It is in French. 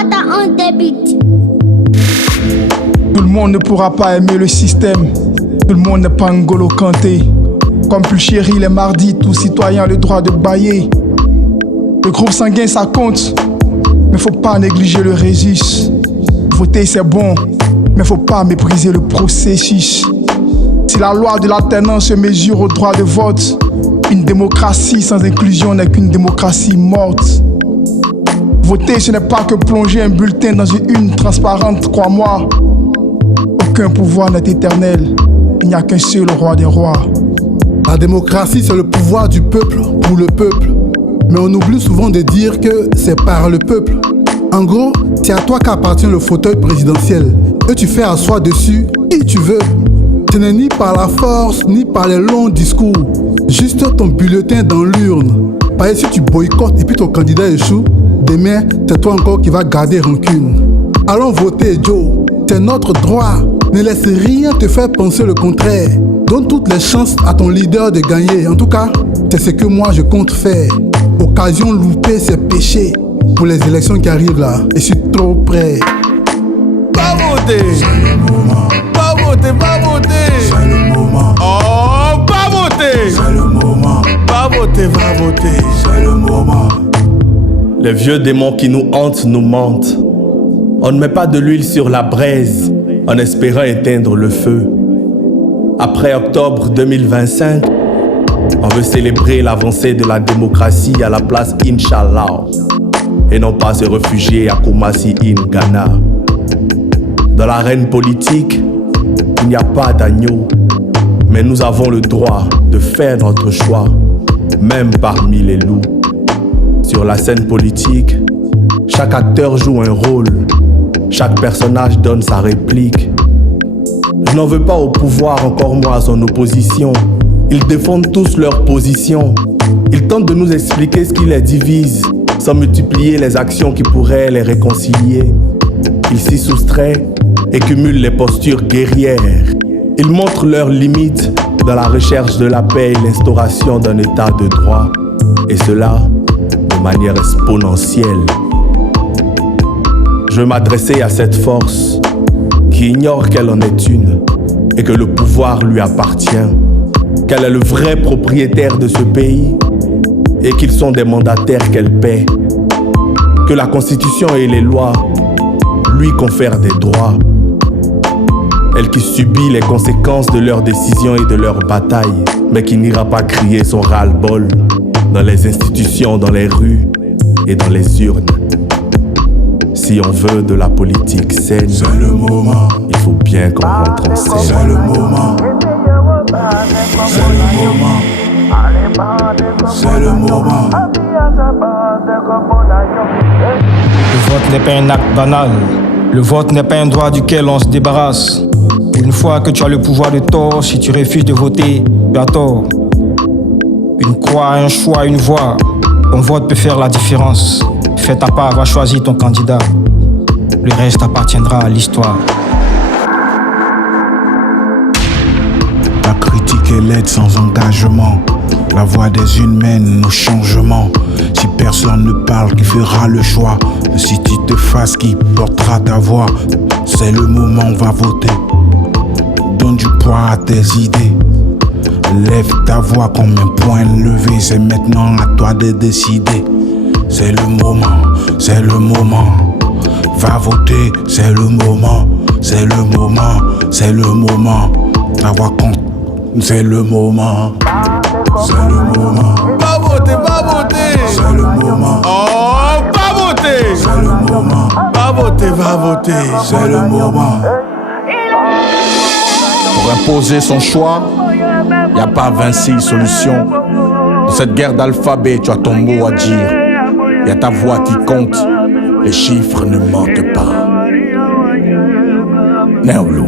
What on débit. Tout le monde ne pourra pas aimer le système. Tout le monde n'est pas N'Golo Kanté. Comme Pulchéry les mardis, tout citoyen a le droit de bailler. Le groupe sanguin ça compte, mais faut pas négliger le résus. Voter c'est bon, mais faut pas mépriser le processus. Si la loi de l'alternance se mesure au droit de vote, une démocratie sans inclusion n'est qu'une démocratie morte. Voter ce n'est pas que plonger un bulletin dans une urne transparente, crois-moi. Aucun pouvoir n'est éternel, il n'y a qu'un seul roi des rois. La démocratie c'est le pouvoir du peuple, pour le peuple. Mais on oublie souvent de dire que c'est par le peuple. En gros, c'est à toi qu'appartient le fauteuil présidentiel. Et tu fais asseoir dessus qui tu veux. Ce n'est ni par la force, ni par les longs discours. Juste ton bulletin dans l'urne. Parce que si tu boycottes et puis ton candidat échoue, demain, c'est toi encore qui vas garder rancune. Allons voter, Joe. C'est notre droit. Ne laisse rien te faire penser le contraire. Donne toutes les chances à ton leader de gagner. En tout cas, c'est ce que moi je compte faire. Occasion loupée, c'est péché. Pour les élections qui arrivent là, et je suis trop prêt. Va voter. C'est le moment. Va voter, va voter. C'est le moment. Oh, va voter. C'est le moment. Va voter, va voter. C'est le moment. Les vieux démons qui nous hantent nous mentent. On ne met pas de l'huile sur la braise en espérant éteindre le feu. Après octobre 2025, on veut célébrer l'avancée de la démocratie à la place Inch'Allah et non pas se réfugier à Kumasi in Ghana. Dans l'arène politique, il n'y a pas d'agneau, mais nous avons le droit de faire notre choix, même parmi les loups. Sur la scène politique, chaque acteur joue un rôle, chaque personnage donne sa réplique. Je n'en veux pas au pouvoir, encore moins à son opposition. Ils défendent tous leur position. Ils tentent de nous expliquer ce qui les divise, sans multiplier les actions qui pourraient les réconcilier. Ils s'y soustraient et cumulent les postures guerrières. Ils montrent leurs limites dans la recherche de la paix et l'instauration d'un état de droit. Et cela de manière exponentielle. Je veux m'adresser à cette force qui ignore qu'elle en est une et que le pouvoir lui appartient, qu'elle est le vrai propriétaire de ce pays et qu'ils sont des mandataires qu'elle paie, que la Constitution et les lois lui confèrent des droits. Elle qui subit les conséquences de leurs décisions et de leurs batailles, mais qui n'ira pas crier son ras-le-bol dans les institutions, dans les rues et dans les urnes. Si on veut de la politique saine, c'est le moment. Il faut bien qu'on rentre en scène. C'est le moment. C'est le moment. C'est le moment. Le vote n'est pas un acte banal. Le vote n'est pas un droit duquel on se débarrasse. Une fois que tu as le pouvoir de tort, si tu refuses de voter, tu as tort. Une croix, un choix, une voix. Ton vote peut faire la différence. Fais ta part, va choisir ton candidat. Le reste appartiendra à l'histoire. La critique est laide sans engagement. La voix des unes mène au changement. Si personne ne parle, qui fera le choix? Si tu te fasses, qui portera ta voix? C'est le moment, va voter. Donne du poids à tes idées. Lève ta voix comme un poing levé. C'est maintenant à toi de décider. C'est le moment, c'est le moment. Va voter, c'est le moment. C'est le moment, c'est le moment. Ta voix compte, c'est le moment. C'est le moment. Va voter, va voter. C'est le moment. Oh, va voter. C'est le moment. Va voter, va voter. C'est le moment. Pour imposer son choix, y a pas 26 solutions. Dans cette guerre d'alphabet, tu as ton mot à dire. Y a ta voix qui compte. Les chiffres ne mentent pas. Neulu.